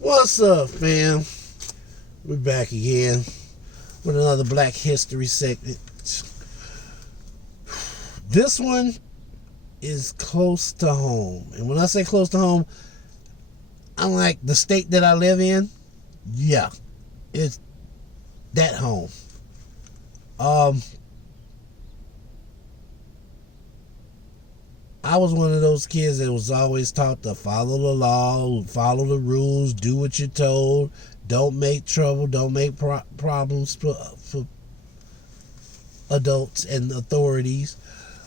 What's up, fam? We're back again with another Black History segment. This one is close to home. And when I say close to home, I'm like the state that I live in. Yeah, it's that home. I was one of those kids that was always taught to follow the law, follow the rules, do what you're told, don't make trouble, don't make problems for adults and authorities.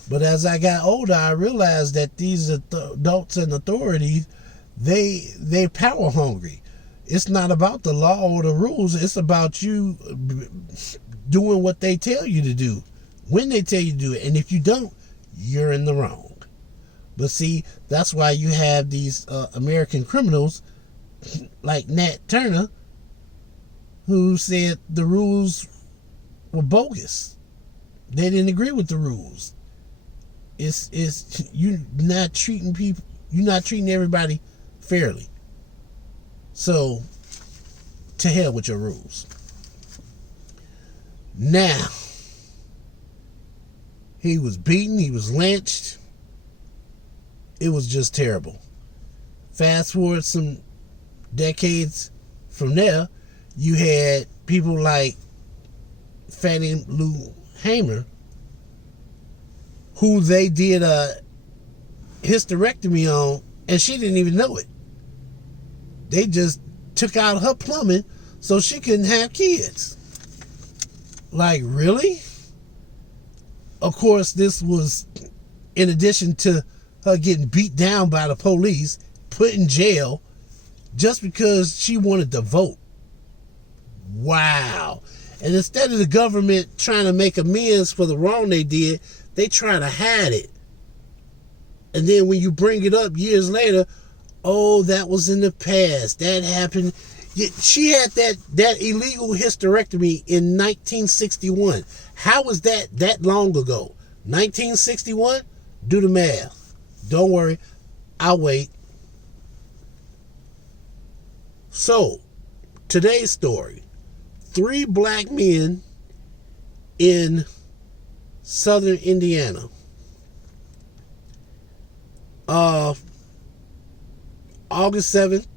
But as I got older, I realized that these adults and authorities, they power hungry. It's not about the law or the rules. It's about you doing what they tell you to do, when they tell you to do it. And if you don't, you're in the wrong. But see, that's why you have these American criminals like Nat Turner, who said the rules were bogus. They didn't agree with the rules. It's you're not treating everybody fairly. So, to hell with your rules. Now, he was beaten, he was lynched. It was just terrible. Fast forward some decades from there, you had people like Fannie Lou Hamer, who they did a hysterectomy on, and she didn't even know it. They just took out her plumbing so she couldn't have kids. Like, really? Of course, this was in addition to her getting beat down by the police, put in jail, just because she wanted to vote. Wow. And instead of the government trying to make amends for the wrong they did, they try to hide it. And then when you bring it up years later, oh, that was in the past. That happened. She had that illegal hysterectomy in 1961. How was that long ago? 1961? Do the math. Don't worry, I'll wait. So, today's story. 3 black men in southern Indiana. August 7th,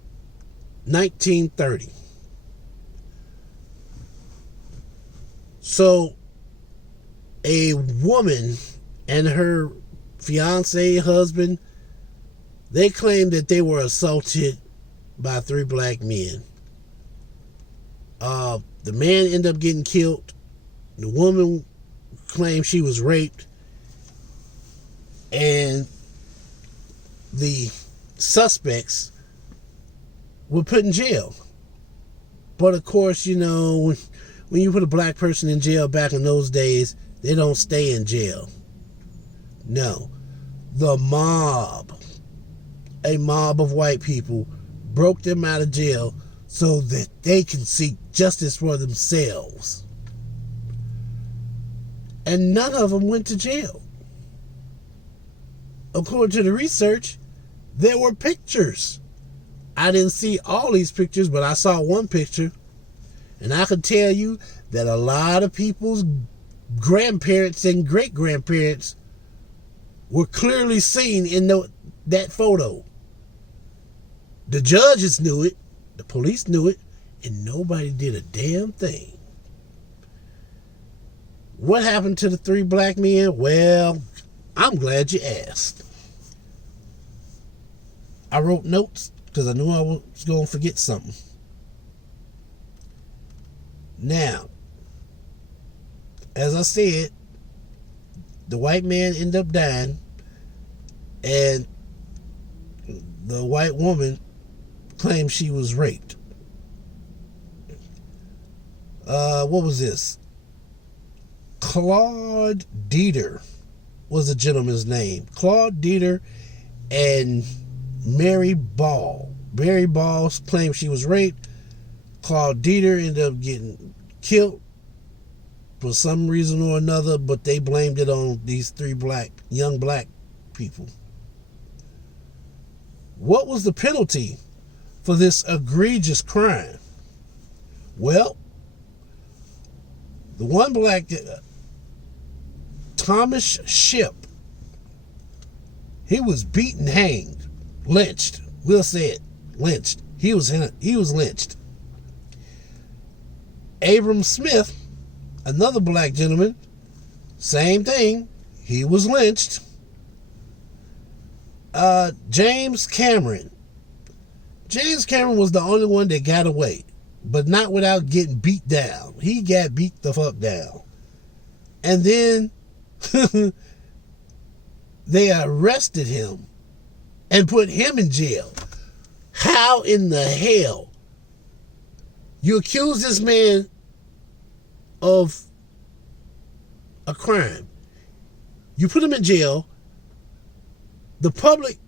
1930. So, a woman and her fiance, husband, they claimed that they were assaulted by 3 black men. The man ended up getting killed. The woman claimed she was raped. And the suspects were put in jail. But of course, you know, when you put a black person in jail back in those days, they don't stay in jail. No. The mob, a mob of white people, broke them out of jail so that they can seek justice for themselves. And none of them went to jail. According to the research, there were pictures. I didn't see all these pictures, but I saw one picture. And I can tell you that a lot of people's grandparents and great-grandparents were clearly seen in that photo. The judges knew it, the police knew it, and nobody did a damn thing. What happened to the 3 black men? Well, I'm glad you asked. I wrote notes because I knew I was going to forget something. Now, as I said, the white man ended up dying, and the white woman claimed she was raped. What was this? Claude Dieter was the gentleman's name. Claude Dieter and Mary Ball. Mary Ball claimed she was raped. Claude Dieter ended up getting killed for some reason or another, but they blamed it on these 3 young black people. What was the penalty for this egregious crime? Well, the one black, Thomas Ship, he was beaten, hanged, lynched. We'll say it, lynched. He was lynched. Abram Smith, another black gentleman, same thing. He was lynched. James Cameron. James Cameron was the only one that got away, but not without getting beat down. He got beat the fuck down. And then they arrested him and put him in jail. How in the hell you accuse this man of a crime? You put him in jail. The public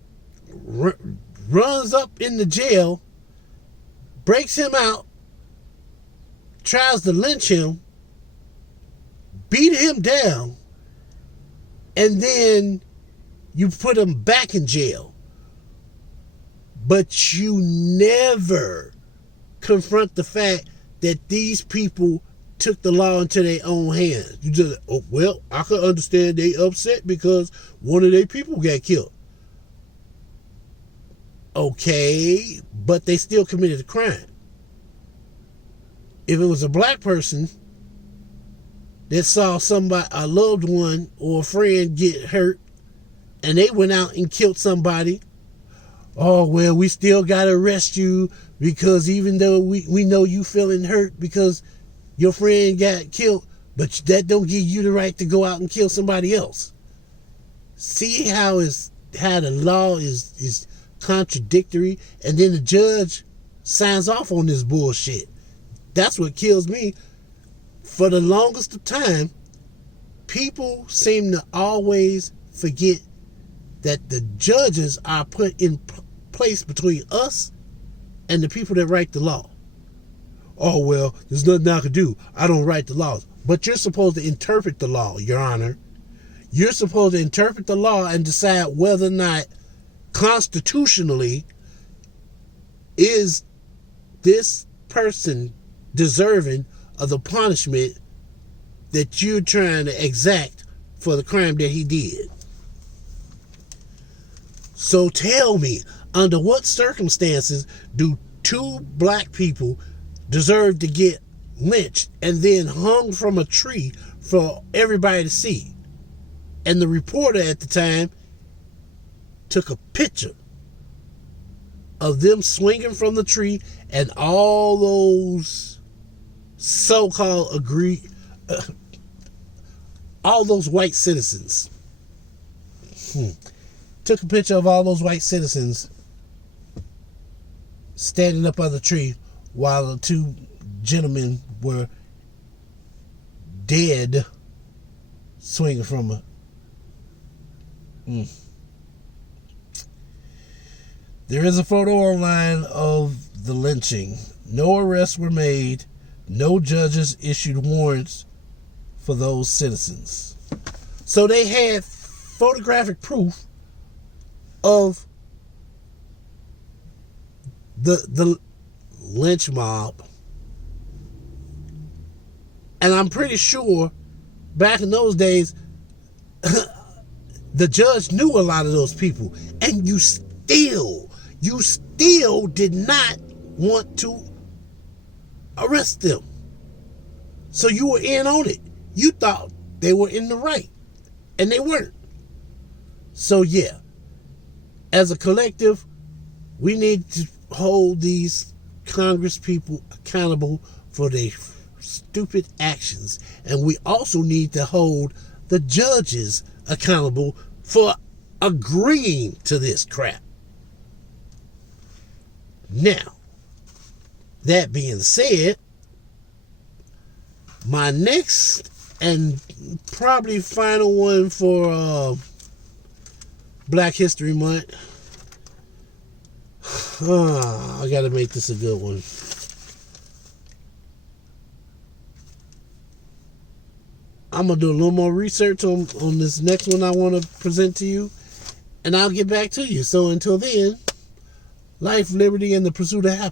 runs up in the jail, breaks him out, tries to lynch him, beat him down, and then you put him back in jail. But you never confront the fact that these people took the law into their own hands. You just, oh, well, I can understand they upset because one of their people got killed. Okay, but they still committed a crime. If it was a black person that saw somebody, a loved one or a friend get hurt, and they went out and killed somebody, oh, well, we still got to arrest you because even though we know you feeling hurt because your friend got killed, but that don't give you the right to go out and kill somebody else. See how the law is contradictory, and then the judge signs off on this bullshit. That's what kills me. For the longest of time, people seem to always forget that the judges are put in place between us and the people that write the law. Oh, well, there's nothing I can do. I don't write the laws. But you're supposed to interpret the law, Your Honor. You're supposed to interpret the law and decide whether or not constitutionally is this person deserving of the punishment that you're trying to exact for the crime that he did. So tell me, under what circumstances do two black people deserve to get lynched and then hung from a tree for everybody to see? And the reporter at the time took a picture of them swinging from the tree and all those so-called all those white citizens. Took a picture of all those white citizens standing up on the tree while the two gentlemen were dead swinging from a... There is a photo online of the lynching. No arrests were made. No judges issued warrants for those citizens. So they had photographic proof of the lynch mob. And I'm pretty sure back in those days, the judge knew a lot of those people. And you still did not want to arrest them. So you were in on it. You thought they were in the right, and they weren't. So yeah, as a collective, we need to hold these Congress people accountable for their stupid actions. And we also need to hold the judges accountable for agreeing to this crap. Now, that being said, my next and probably final one for Black History Month. I gotta make this a good one. I'm gonna do a little more research on this next one I want to present to you, and I'll get back to you. So until then, Life, liberty, and the pursuit of happiness.